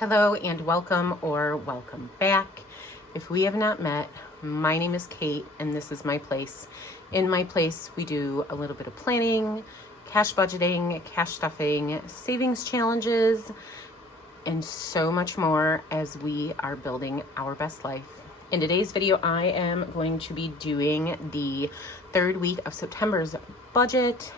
Hello and welcome or welcome back. If we have not met, my name is Kate and this is my place. In my place, we do a little bit of planning, cash budgeting, cash stuffing, savings challenges, and so much more as we are building our best life. In today's video, I am going to be doing the third week of September's budget,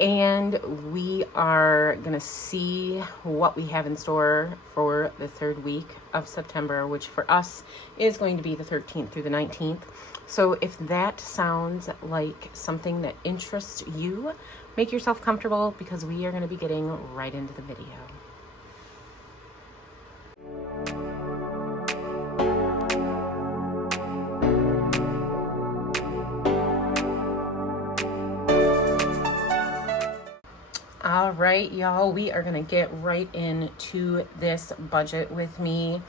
and we are gonna see what we have in store for the third week of September, which for us is going to be the 13th through the 19th. So if that sounds like something that interests you, make yourself comfortable because we are going to be getting right into the video. All right, y'all, we are going to get right into this budget with me.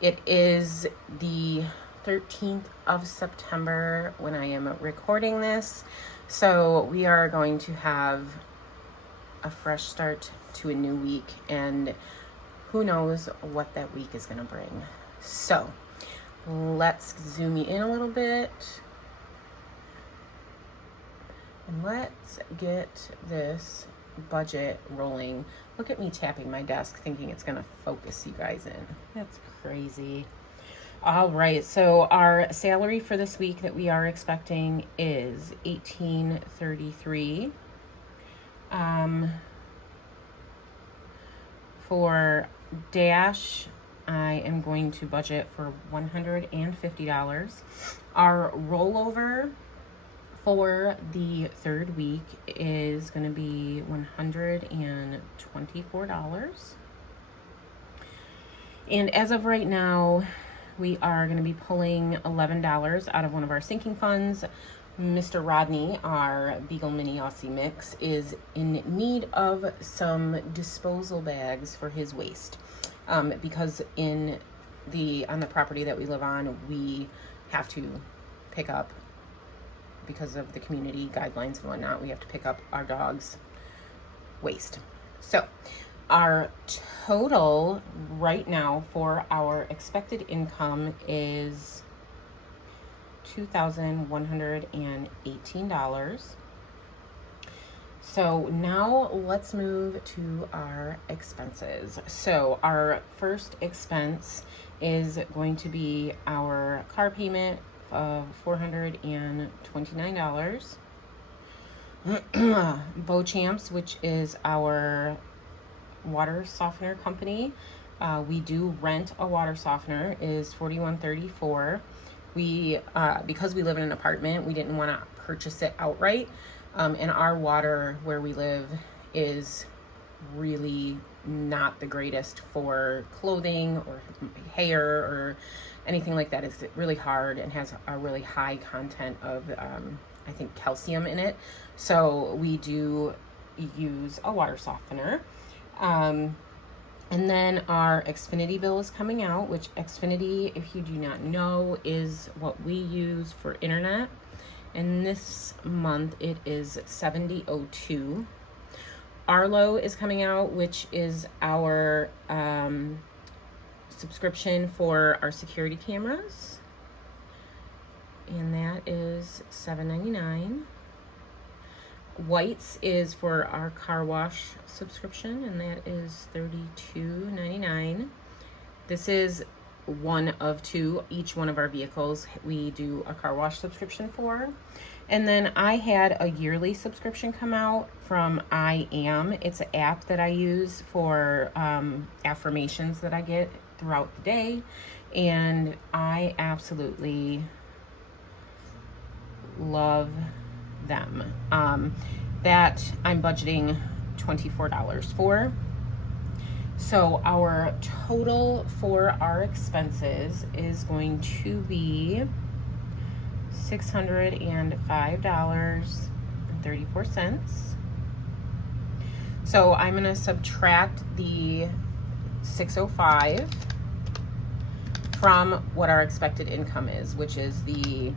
It is the 13th of September when I am recording this. So we are going to have a fresh start to a new week, and who knows what that week is going to bring. So let's zoom you in a little bit. And let's get this budget rolling. Look at me tapping my desk thinking it's gonna focus you guys in. That's crazy. All right, so our salary for this week that we are expecting is $18.33. For Dash, I am going to budget for $150. Our rollover for the third week is going to be $124. And as of right now, we are going to be pulling $11 out of one of our sinking funds. Mr. Rodney, our Beagle Mini Aussie Mix, is in need of some disposal bags for his waste. Because on the property that we live on, we have to pick up, because of the community guidelines and whatnot, we have to pick up our dog's waste. So our total right now for our expected income is $2,118. So now let's move to our expenses. So our first expense is going to be our car payment of $429. Beauchamps, which is our water softener company, we do rent a water softener, is $41.34. We because we live in an apartment, we didn't want to purchase it outright, and our water where we live is really not the greatest for clothing or hair or anything like that. It's really hard and has a really high content of I think calcium in it, so we do use a water softener. And then our Xfinity bill is coming out, which Xfinity, if you do not know, is what we use for internet, and this month it is $70.02. Arlo is coming out, which is our subscription for our security cameras, and that is $7.99. White's is for our car wash subscription, and that is $32.99. This is one of two. Each one of our vehicles we do a car wash subscription for. And then I had a yearly subscription come out from I Am. It's an app that I use for affirmations that I get throughout the day, and I absolutely love them. That I'm budgeting $24 for. So our total for our expenses is going to be $605.34. So I'm going to subtract the $605 from what our expected income is, which is the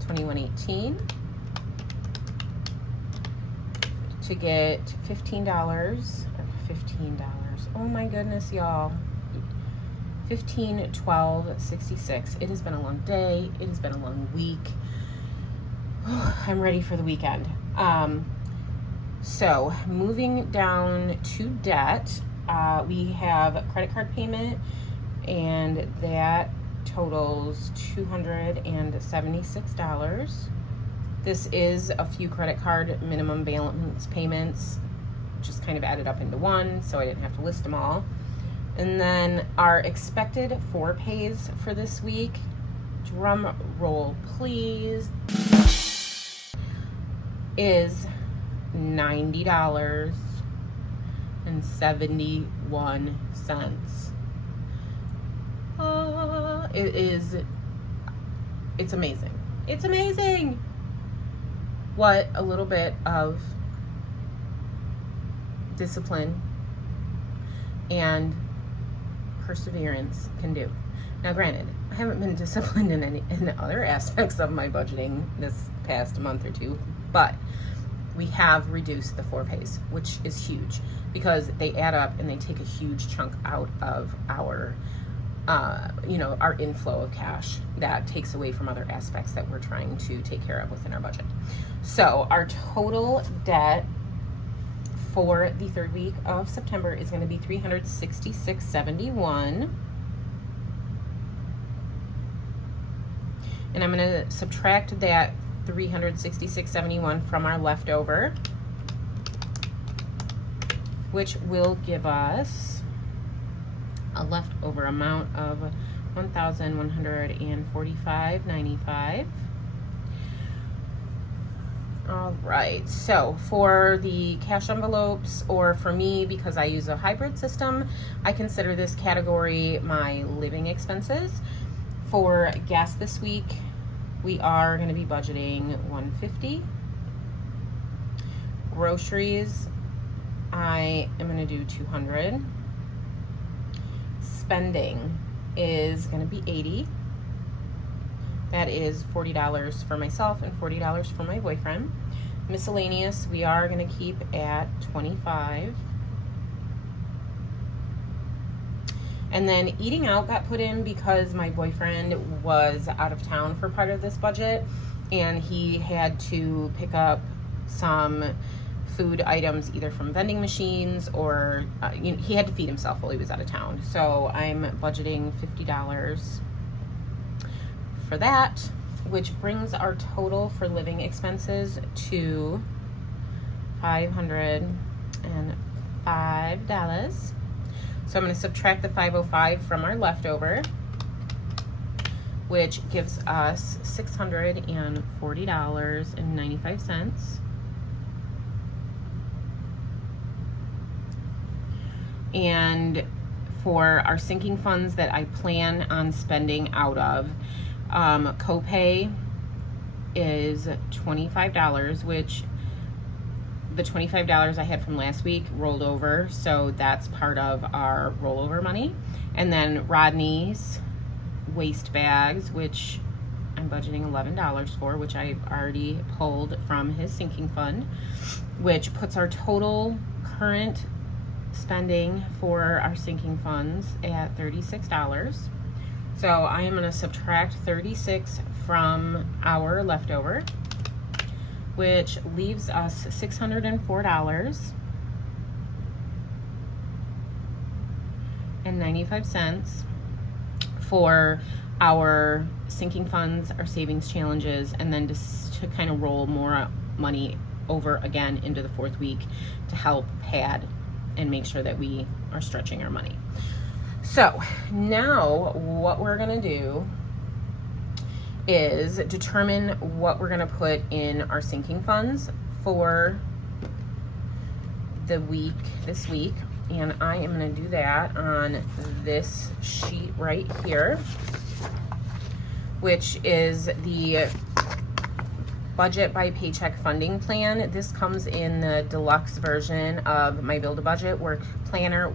$21.18, to get $15. Oh my goodness, y'all. 15/12/66. It has been a long day. It has been a long week. I'm ready for the weekend. So moving down to debt, we have credit card payment, and that totals $276. This is a few credit card minimum balance payments, just kind of added up into one, so I didn't have to list them all. And then our expected pays for this week, drum roll please, is $90.71. It's amazing. It's amazing what a little bit of discipline and perseverance can do. Now, granted, I haven't been disciplined in other aspects of my budgeting this past month or two, but we have reduced the pays, which is huge because they add up and they take a huge chunk out of our our inflow of cash that takes away from other aspects that we're trying to take care of within our budget. So our total debt for the third week of September is going to be $366.71. And I'm going to subtract that $366.71 from our leftover, which will give us a leftover amount of $1,145.95. All right, so for the cash envelopes, or for me, because I use a hybrid system, I consider this category my living expenses. For gas this week, we are going to be budgeting $150. Groceries, I am going to do $200. Spending is going to be $80. That is $40 for myself and $40 for my boyfriend. Miscellaneous, we are going to keep at $25. And then eating out got put in because my boyfriend was out of town for part of this budget, and he had to pick up some food items either from vending machines or he had to feed himself while he was out of town. So I'm budgeting $50 for that, which brings our total for living expenses to $505. So I'm going to subtract the $505 from our leftover, which gives us $640.95. And for our sinking funds that I plan on spending out of, copay is $25, which the $25 I had from last week rolled over, so that's part of our rollover money. And then Rodney's waste bags, which I'm budgeting $11 for, which I've already pulled from his sinking fund, which puts our total current spending for our sinking funds at $36. So I am going to subtract $36 from our leftover, which leaves us $604.95 for our sinking funds, our savings challenges, and then just to kind of roll more money over again into the fourth week to help pad and make sure that we are stretching our money. So now what we're going to do is determine what we're going to put in our sinking funds for the week, this week. And I am going to do that on this sheet right here, which is the budget by paycheck funding plan. This comes in the deluxe version of my Build a Budget work planner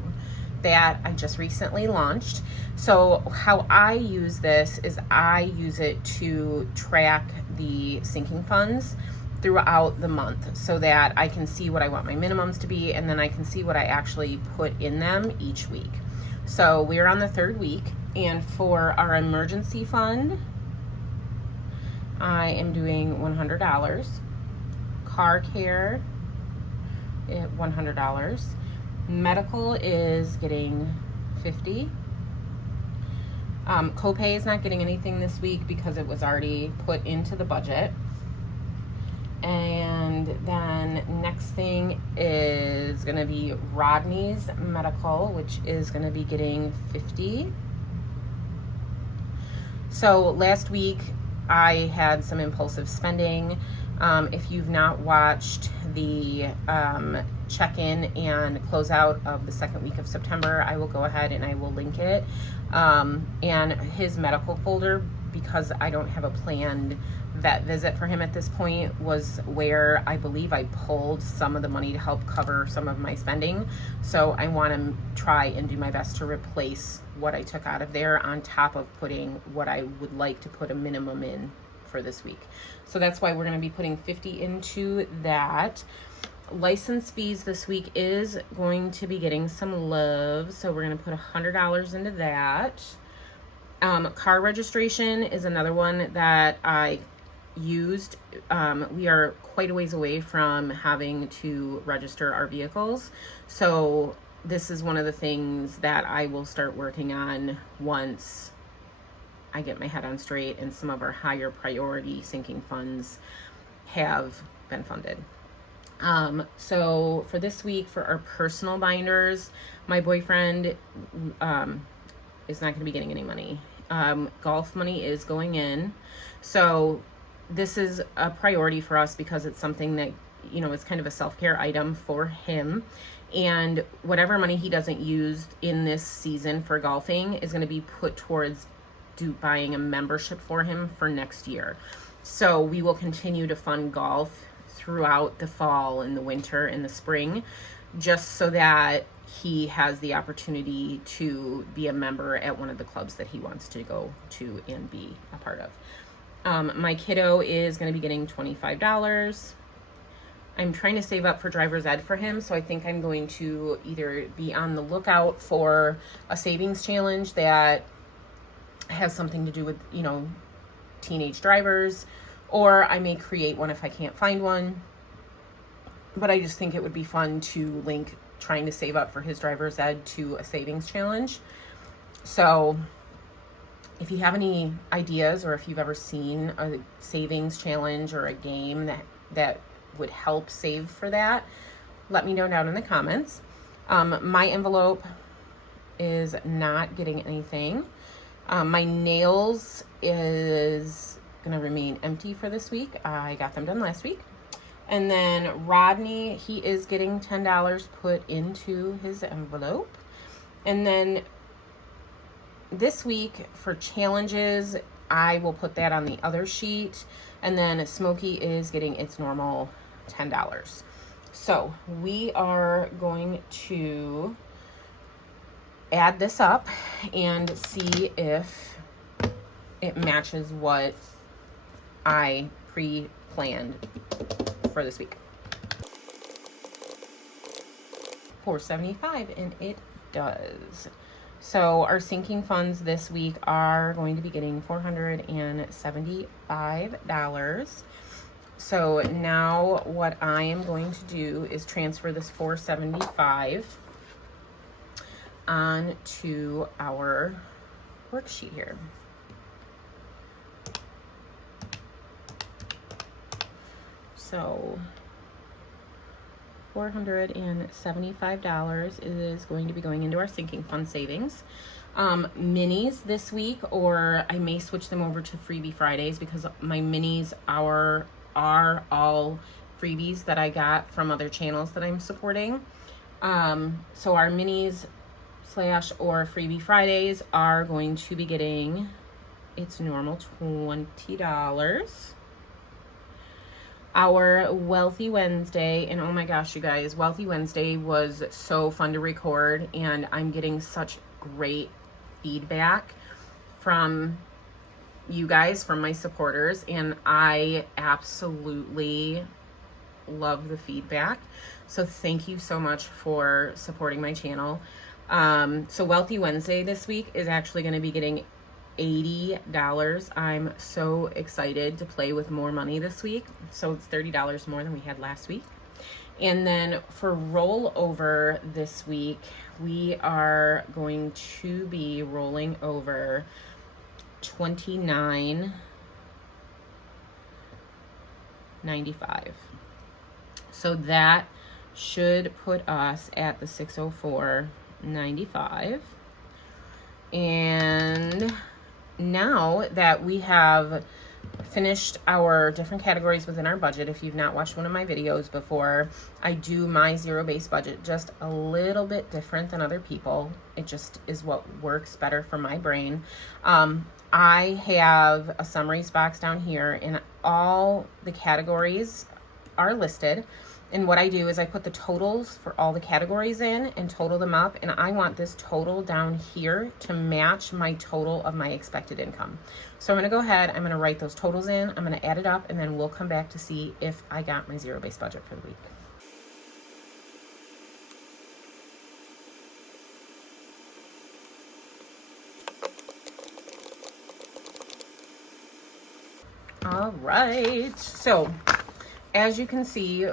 that I just recently launched. So how I use this is I use it to track the sinking funds throughout the month so that I can see what I want my minimums to be, and then I can see what I actually put in them each week. So we're on the 3rd week, and for our emergency fund, I am doing $100. Car care, $100. Medical is getting $50. Copay is not getting anything this week because it was already put into the budget. And then next thing is going to be Rodney's medical, which is going to be getting $50. So last week I had some impulsive spending. If you've not watched the check-in and closeout of the 2nd week of September, I will go ahead and I will link it. And his medical folder, because I don't have a planned vet visit for him at this point, was where I believe I pulled some of the money to help cover some of my spending. So I want to try and do my best to replace what I took out of there on top of putting what I would like to put a minimum in for this week. So that's why we're going to be putting $50 into that. License fees this week is going to be getting some love, so we're going to put $100 into that. Car registration is another one that I used. We are quite a ways away from having to register our vehicles, so this is one of the things that I will start working on once I get my head on straight and some of our higher priority sinking funds have been funded. So for this week, for our personal binders, my boyfriend is not going to be getting any money. Golf money is going in. So this is a priority for us because it's something that, it's kind of a self-care item for him. And whatever money he doesn't use in this season for golfing is going to be put towards buying a membership for him for next year. So we will continue to fund golf throughout the fall and the winter and the spring, just so that he has the opportunity to be a member at one of the clubs that he wants to go to and be a part of. My kiddo is going to be getting $25. I'm trying to save up for driver's ed for him, so I think I'm going to either be on the lookout for a savings challenge that has something to do with, teenage drivers, or I may create one if I can't find one. But I just think it would be fun to link trying to save up for his driver's ed to a savings challenge. So if you have any ideas, or if you've ever seen a savings challenge or a game that would help save for that, let me know down in the comments. My envelope is not getting anything. My nails is going to remain empty for this week. I got them done last week. And then Rodney, he is getting $10 put into his envelope. And then this week for challenges, I will put that on the other sheet. And then Smokey is getting its normal $10. So we are going to add this up and see if it matches what I pre-planned for this week. $475, and it does. So our sinking funds this week are going to be getting $475. So now what I am going to do is transfer this $475 onto our worksheet here. So $475 is going to be going into our sinking fund savings. Minis this week, or I may switch them over to Freebie Fridays, because my minis are all freebies that I got from other channels that I'm supporting. So our minis / or Freebie Fridays are going to be getting its normal $20. Our Wealthy Wednesday, and oh my gosh, you guys, Wealthy Wednesday was so fun to record, and I'm getting such great feedback from you guys, from my supporters, and I absolutely love the feedback. So thank you so much for supporting my channel. So Wealthy Wednesday this week is actually going to be getting $80. I'm so excited to play with more money this week. So it's $30 more than we had last week. And then for rollover this week, we are going to be rolling over $29.95. So that should put us at the $604.95. And now that we have finished our different categories within our budget, if you've not watched one of my videos before, I do my zero-based budget just a little bit different than other people. It just is what works better for my brain. I have a summaries box down here, and all the categories are listed. And what I do is I put the totals for all the categories in and total them up. And I want this total down here to match my total of my expected income. So I'm going to go ahead, I'm going to write those totals in, I'm going to add it up, and then we'll come back to see if I got my zero-based budget for the week. All right. So as you can see,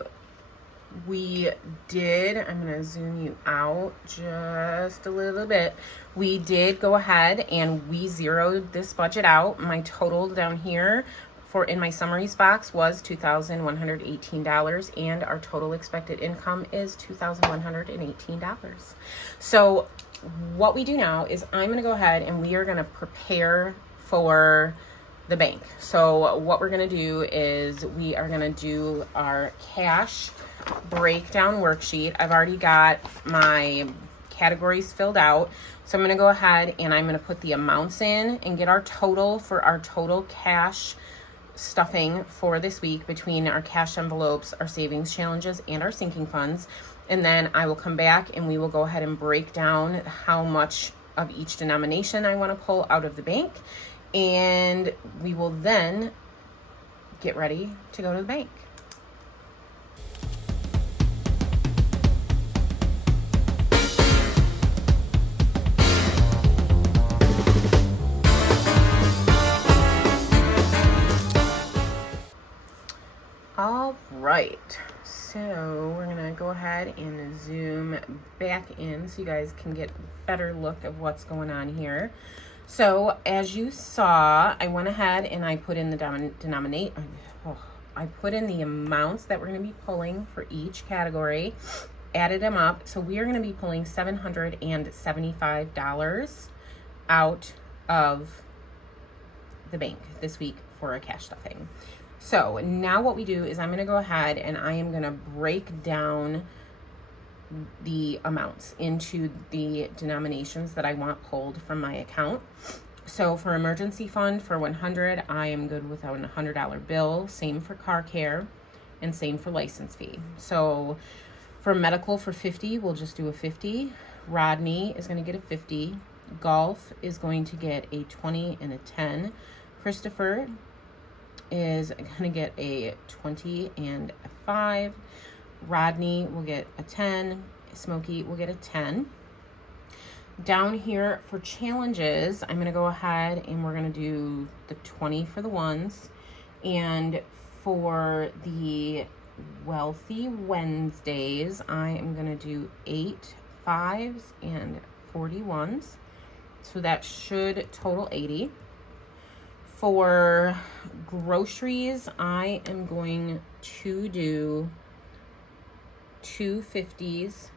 we did, I'm going to zoom you out just a little bit. We did go ahead and we zeroed this budget out. My total down here for in my summaries box was $2,118, and our total expected income is $2,118. So what we do now is I'm going to go ahead and we are going to prepare for the bank. So what we're going to do is we are going to do our cash breakdown worksheet. I've already got my categories filled out. So I'm going to go ahead and I'm going to put the amounts in and get our total for our total cash stuffing for this week between our cash envelopes, our savings challenges, and our sinking funds. And then I will come back and we will go ahead and break down how much of each denomination I want to pull out of the bank. And we will then get ready to go to the bank. All right, so we're gonna go ahead and zoom back in so you guys can get a better look of what's going on here. So as you saw, I went ahead and I put in the I put in the amounts that we're going to be pulling for each category, added them up. So we are going to be pulling $775 out of the bank this week for a cash stuffing. So now what we do is I'm going to go ahead and I am going to break down the amounts into the denominations that I want pulled from my account. So for emergency fund for 100, I am good with a $100 bill. Same for car care and same for license fee. So for medical for 50, we'll just do a 50. Rodney is going to get a 50. Golf is going to get a 20 and a 10. Christopher is going to get a 20 and a 5. Rodney will get a 10. Smokey will get a 10. Down here for challenges, I'm going to go ahead and we're going to do the 20 for the ones. And for the Wealthy Wednesdays, I am going to do 8 5s and 41s. So that should total 80. For groceries, I am going to do 2 50s,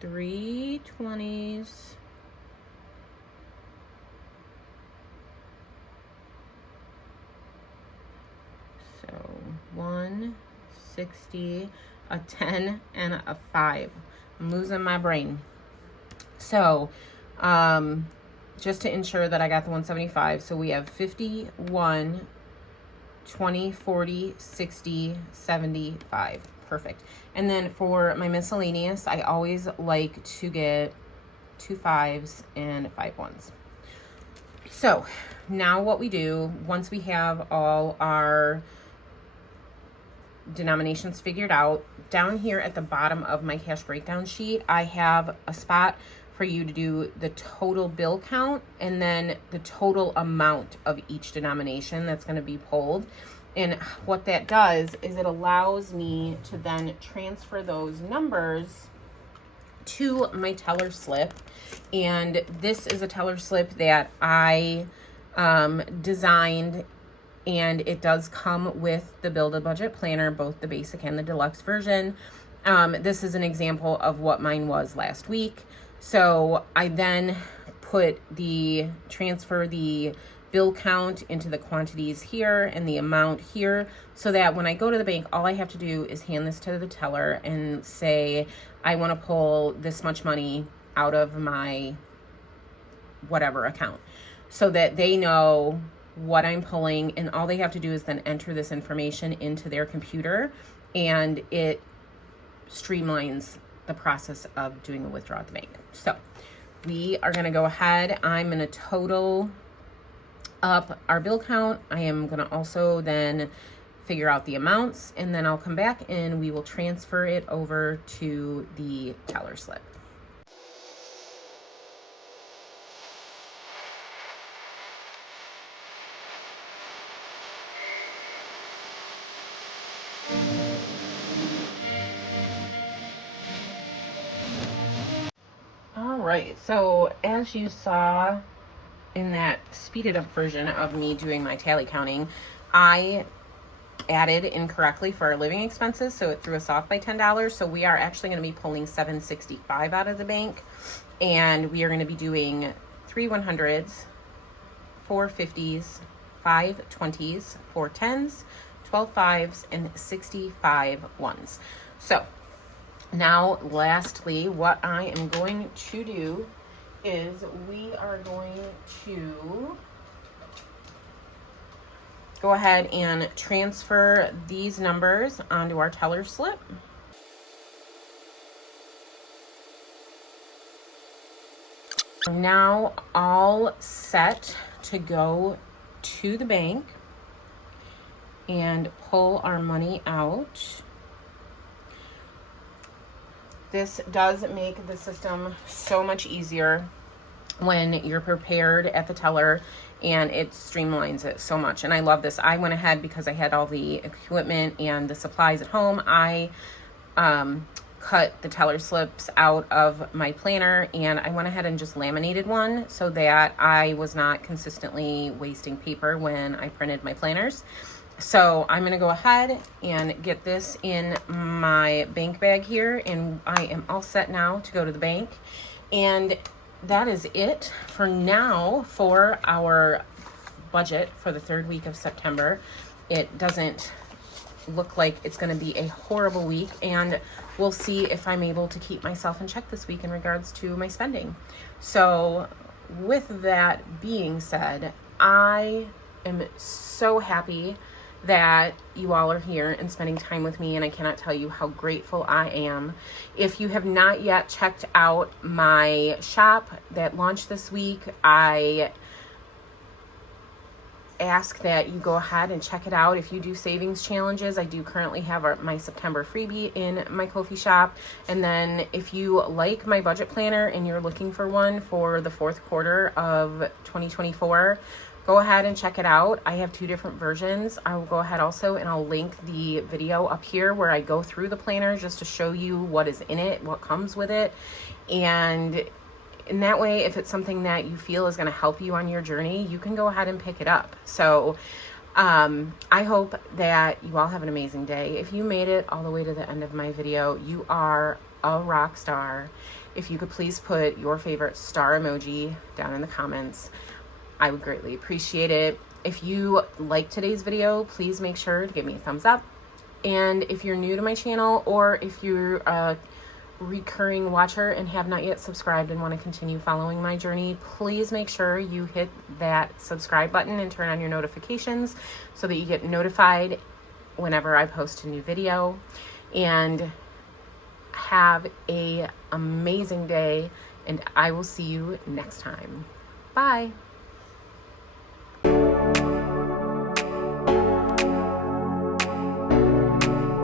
3 20s, so 160, a 10, and a 5. I'm losing my brain. So just to ensure that I got the 175, so we have 51, 20, 40, 60, 75. Perfect. And then for my miscellaneous, I always like to get 2 5s and 5 1s. So now what we do, once we have all our denominations figured out, down here at the bottom of my cash breakdown sheet, I have a spot for you to do the total bill count and then the total amount of each denomination that's going to be pulled. And what that does is it allows me to then transfer those numbers to my teller slip. And this is a teller slip that I designed, and it does come with the Build a Budget Planner, both the basic and the deluxe version. This is an example of what mine was last week. So I then transfer the bill count into the quantities here and the amount here, so that when I go to the bank, all I have to do is hand this to the teller and say, I want to pull this much money out of my whatever account, so that they know what I'm pulling, and all they have to do is then enter this information into their computer, and it streamlines the process of doing a withdrawal at the bank. So we are going to go ahead. I'm going to total up our bill count. I am going to also then figure out the amounts, and then I'll come back and we will transfer it over to the teller slip. All right, so as you saw in that speeded up version of me doing my tally counting, I added incorrectly for our living expenses, so it threw us off by $10. So we are actually going to be pulling $765 out of the bank, and we are going to be doing 3 100s, 4 50s, 5 20s, 4 10s, 12 5s, and 65 1s. So now lastly, what I am going to do is we are going to go ahead and transfer these numbers onto our teller slip. I'm now all set to go to the bank and pull our money out. This does make the system so much easier when you're prepared at the teller, and it streamlines it so much. And I love this. I went ahead, because I had all the equipment and the supplies at home, I cut the teller slips out of my planner, and I went ahead and just laminated one so that I was not consistently wasting paper when I printed my planners. So I'm going to go ahead and get this in my bank bag here, and I am all set now to go to the bank. And that is it for now for our budget for the third week of September. It doesn't look like it's going to be a horrible week, and we'll see if I'm able to keep myself in check this week in regards to my spending. So with that being said, I am so happy that you all are here and spending time with me, and I cannot tell you how grateful I am. If you have not yet checked out my shop that launched this week, I ask that you go ahead and check it out. If you do savings challenges, I do currently have my September freebie in my Ko-fi shop. And then if you like my budget planner and you're looking for one for the fourth quarter of 2024, go ahead and check it out. I have 2 different versions. I will go ahead also and I'll link the video up here where I go through the planner just to show you what is in it, what comes with it. And in that way, if it's something that you feel is going to help you on your journey, you can go ahead and pick it up. So I hope that you all have an amazing day. If you made it all the way to the end of my video, you are a rock star. If you could please put your favorite star emoji down in the comments, I would greatly appreciate it. If you like today's video, please make sure to give me a thumbs up. And if you're new to my channel, or if you're a recurring watcher and have not yet subscribed and want to continue following my journey, please make sure you hit that subscribe button and turn on your notifications so that you get notified whenever I post a new video. And have an amazing day, and I will see you next time. Bye.